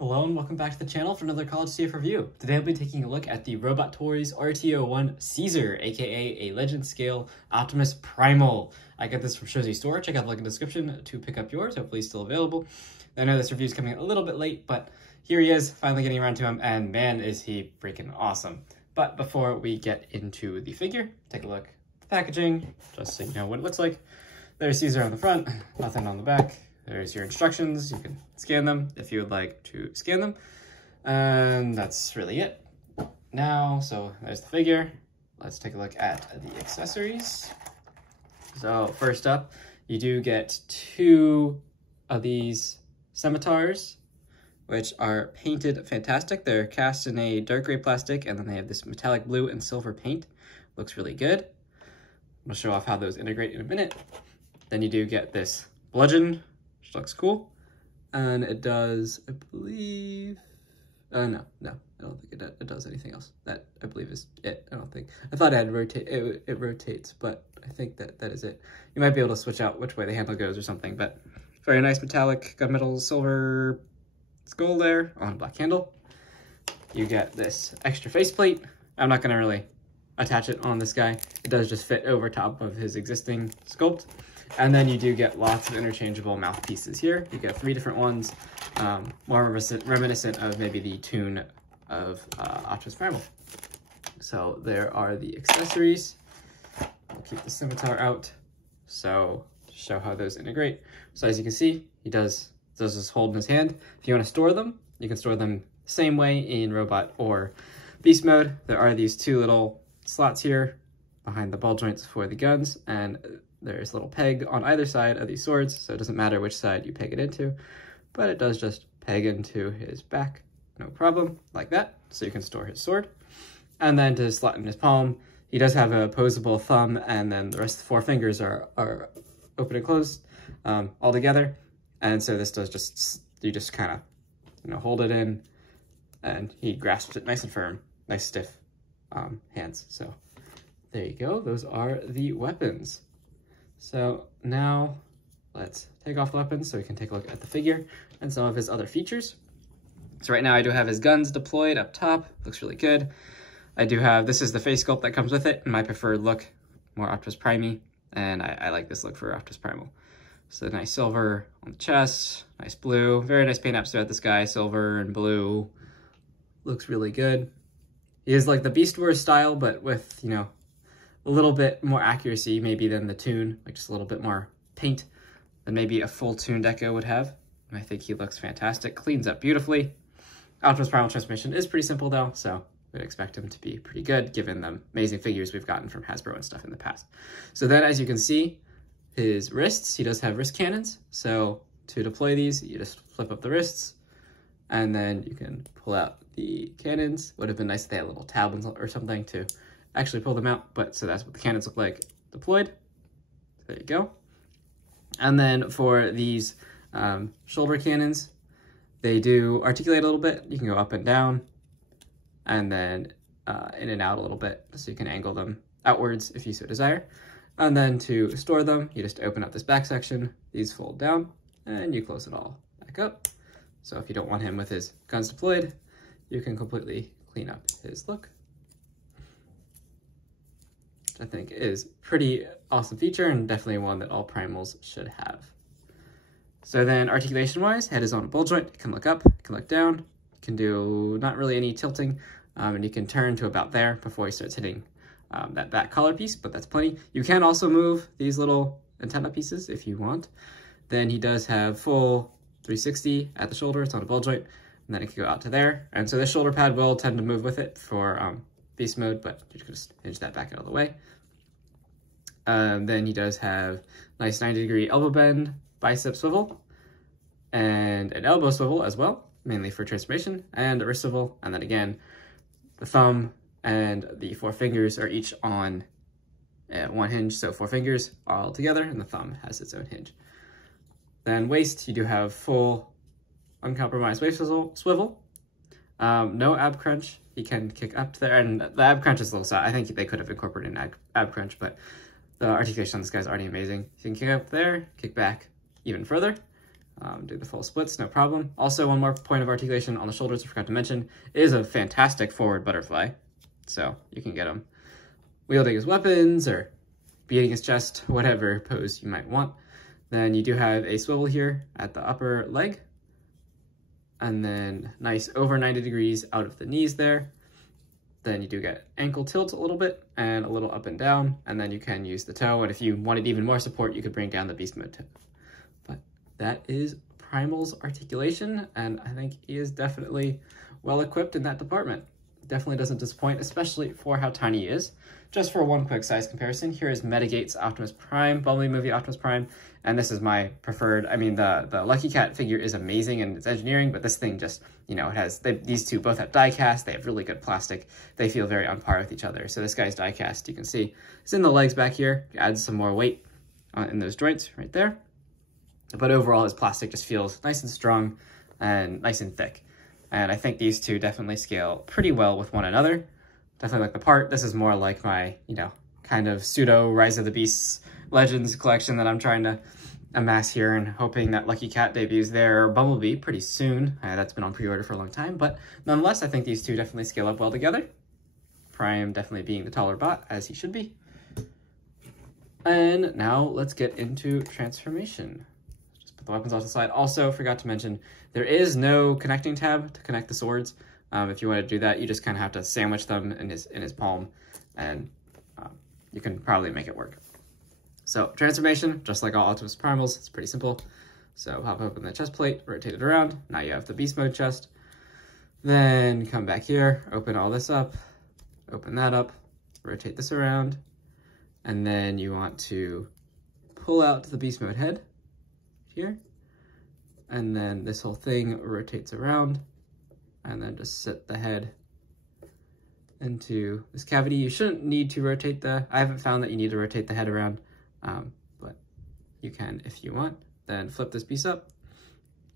Hello and welcome back to the channel for another College Safe review. Today I'll be taking a look at the Robot Toys RT-01 Caesar, aka a Legend Scale Optimus Primal. I got this from Shozy Store. Check out the link in the description to pick up yours. Hopefully he's still available. I know this review is coming a little bit late, but here he is, finally getting around to him, and man is he freaking awesome. But before we get into the figure, take a look at the packaging, just so you know what it looks like. There's Caesar on the front, nothing on the back. There's your instructions. You can scan them if you would like to scan them. And that's really it. Now, so there's the figure. Let's take a look at the accessories. So first up, you do get two of these scimitars, which are painted fantastic. They're cast in a dark gray plastic, and then they have this metallic blue and silver paint. Looks really good. I'm gonna show off how those integrate in a minute. Then you do get this bludgeon, which looks cool, and it does, I believe, no, I don't think it does anything else. That, I believe, is it. I don't think, I thought it rotates, but I think that is it. You might be able to switch out which way the handle goes or something, but very nice metallic gunmetal silver skull there on a black handle. You get this extra faceplate. I'm not gonna really attach it on this guy. It does just fit over top of his existing sculpt. And then you do get lots of interchangeable mouthpieces here. You get 3 different ones, more reminiscent of maybe the tune of Optimus Primal. So there are the accessories. I'll keep the scimitar out, so to show how those integrate. So as you can see, he does this hold in his hand. If you want to store them, you can store them the same way in robot or beast mode. There are these 2 little slots here behind the ball joints for the guns, and there's a little peg on either side of these swords, so it doesn't matter which side you peg it into, but it does just peg into his back, no problem, like that, so you can store his sword. And then to slot in his palm, he does have a opposable thumb, and then the rest of the 4 fingers are open and closed all together, and so this does just, you just kind of, hold it in, and he grasps it nice and firm, nice stiff hands. So there you go, those are the weapons. So now let's take off the weapons so we can take a look at the figure and some of his other features. So right now I do have his guns deployed up top. Looks really good. I do have, this is the face sculpt that comes with it, my preferred look, more Optimus Prime-y, and I like this look for Optimus Primal. So nice silver on the chest, nice blue, very nice paint apps throughout this guy, silver and blue. Looks really good. He is like the Beast Wars style, but with, a little bit more accuracy maybe than the Toon, like just a little bit more paint than maybe a full Toon deco would have. And I think he looks fantastic, cleans up beautifully. Optimus Primal transmission is pretty simple though, so we'd expect him to be pretty good given the amazing figures we've gotten from Hasbro and stuff in the past. So then as you can see, his wrists, he does have wrist cannons. So to deploy these, you just flip up the wrists and then you can pull out the cannons. Would have been nice if they had a little tab or something to actually pull them out, but so that's what the cannons look like deployed. There you go. And then for these shoulder cannons, they do articulate a little bit. You can go up and down, and then in and out a little bit, so you can angle them outwards if you so desire. And then to store them, you just open up this back section, these fold down, and you close it all back up. So if you don't want him with his guns deployed, you can completely clean up his look. I think is pretty awesome feature and definitely one that all primals should have. So then articulation wise, head is on a ball joint. You can look up, you can look down, you can do not really any tilting, and you can turn to about there before he starts hitting that back collar piece, but that's plenty. You can also move these little antenna pieces if you want. Then he does have full 360 at the shoulder, it's on a ball joint, and then it can go out to there. And so this shoulder pad will tend to move with it for beast mode, but you can just hinge that back out of the way. Then he does have nice 90-degree elbow bend, bicep swivel, and an elbow swivel as well, mainly for transformation, and a wrist swivel. And then again, the thumb and the 4 fingers are each on one hinge, so 4 fingers all together, and the thumb has its own hinge. Then waist, you do have full uncompromised waist swivel. No ab crunch. He can kick up to there, and the ab crunch is a little sad. I think they could have incorporated an ab crunch, but the articulation on this guy is already amazing. You can kick up there, kick back even further, do the full splits, no problem. Also, one more point of articulation on the shoulders I forgot to mention, is a fantastic forward butterfly. So you can get him wielding his weapons or beating his chest, whatever pose you might want. Then you do have a swivel here at the upper leg, and then nice over 90 degrees out of the knees there. Then you do get ankle tilt a little bit and a little up and down, and then you can use the toe, and if you wanted even more support, you could bring down the beast mode toe. But that is Primal's articulation, and I think he is definitely well equipped in that department. Definitely doesn't disappoint, especially for how tiny he is. Just for one quick size comparison, here is Metagate's Optimus Prime, Bumblebee movie Optimus Prime, and this is my preferred. I mean, the Lucky Cat figure is amazing in its engineering, but this thing just, you know, it has, these two both have die cast, they have really good plastic, they feel very on par with each other. So this guy's die cast, you can see, it's in the legs back here, adds some more weight in those joints right there. But overall, his plastic just feels nice and strong and nice and thick. And I think these two definitely scale pretty well with one another. Definitely like the part. This is more like my, you know, kind of pseudo Rise of the Beasts Legends collection that I'm trying to amass here and hoping that Lucky Cat debuts their Bumblebee pretty soon. That's been on pre-order for a long time, but nonetheless, I think these two definitely scale up well together. Prime definitely being the taller bot, as he should be. And now let's get into transformation. Just put the weapons off the side. Also, forgot to mention, there is no connecting tab to connect the swords. If you want to do that, you just kind of have to sandwich them in his palm, and you can probably make it work. So transformation, just like all Optimus Primals, it's pretty simple. So pop open the chest plate, rotate it around. Now you have the beast mode chest. Then come back here, open all this up, open that up, rotate this around, and then you want to pull out the beast mode head here, and then this whole thing rotates around, and then just set the head into this cavity. You shouldn't need to rotate I haven't found that you need to rotate the head around, but you can if you want. Then flip this piece up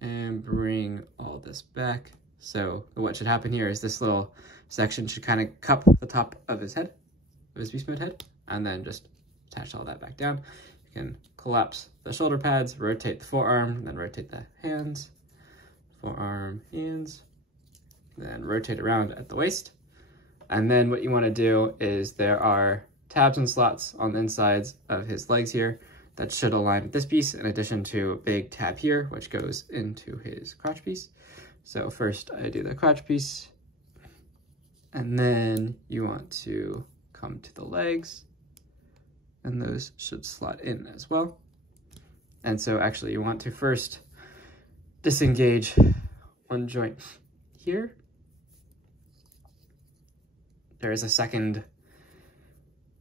and bring all this back. So what should happen here is this little section should kind of cup the top of his head, of his beast mode head, and then just attach all that back down. You can collapse the shoulder pads, rotate the forearm, then rotate the hands, forearm, hands, then rotate around at the waist. And then what you want to do is there are tabs and slots on the insides of his legs here that should align with this piece, in addition to a big tab here, which goes into his crotch piece. So first I do the crotch piece, and then you want to come to the legs, and those should slot in as well. And so actually you want to first disengage one joint here. There is a second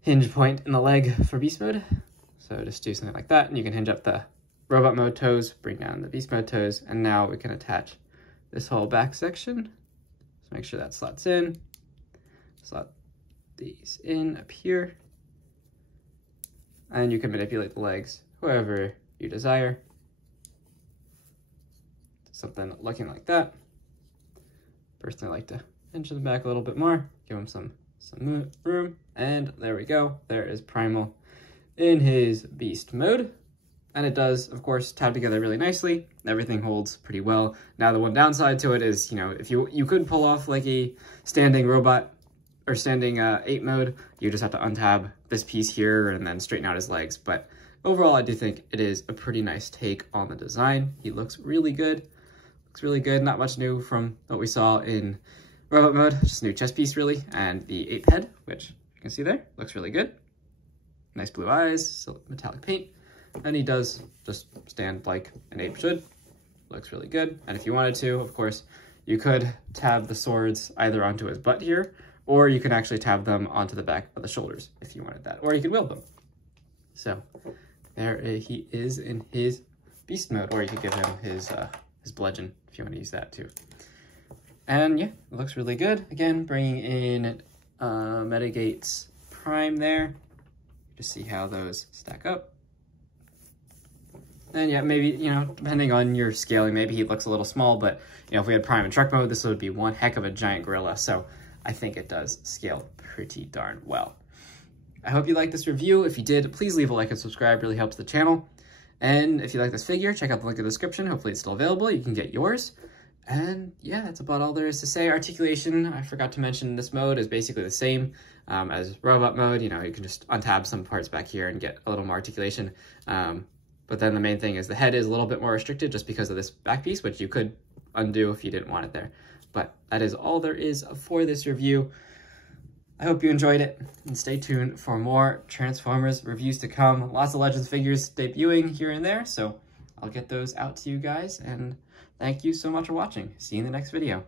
hinge point in the leg for beast mode. So just do something like that, and you can hinge up the robot mode toes, bring down the beast mode toes, and now we can attach this whole back section. So make sure that slots in. Slot these in up here. And you can manipulate the legs however you desire. Something looking like that. Personally, I like to hinge them back a little bit more, give them some room, and there we go. There is Primal in his beast mode. And it does, of course, tab together really nicely. Everything holds pretty well. Now, the one downside to it is, you know, if you could pull off like a standing robot or standing ape mode, you just have to untab this piece here and then straighten out his legs. But overall, I do think it is a pretty nice take on the design. He looks really good. Looks really good. Not much new from what we saw in robot mode. Just a new chest piece, really, and the ape head, which you can see there, looks really good. Nice blue eyes, so metallic paint. And he does just stand like an ape should. Looks really good. And if you wanted to, of course, you could tab the swords either onto his butt here, or you can actually tab them onto the back of the shoulders if you wanted that, or you could wield them. So there he is in his beast mode, or you could give him his bludgeon if you want to use that too. And yeah, it looks really good. Again, bringing in Metagate's Prime there. Just see how those stack up. And yeah, maybe, you know, depending on your scaling, maybe he looks a little small, but, you know, if we had Prime and Truck mode, this would be one heck of a giant gorilla. So I think it does scale pretty darn well. I hope you liked this review. If you did, please leave a like and subscribe. Really helps the channel. And if you like this figure, check out the link in the description. Hopefully it's still available. You can get yours. And yeah, that's about all there is to say. Articulation, I forgot to mention, this mode is basically the same as robot mode. You know, you can just untab some parts back here and get a little more articulation. But then the main thing is the head is a little bit more restricted just because of this back piece, which you could undo if you didn't want it there. But that is all there is for this review. I hope you enjoyed it, and stay tuned for more Transformers reviews to come. Lots of Legends figures debuting here and there, so I'll get those out to you guys, and thank you so much for watching. See you in the next video.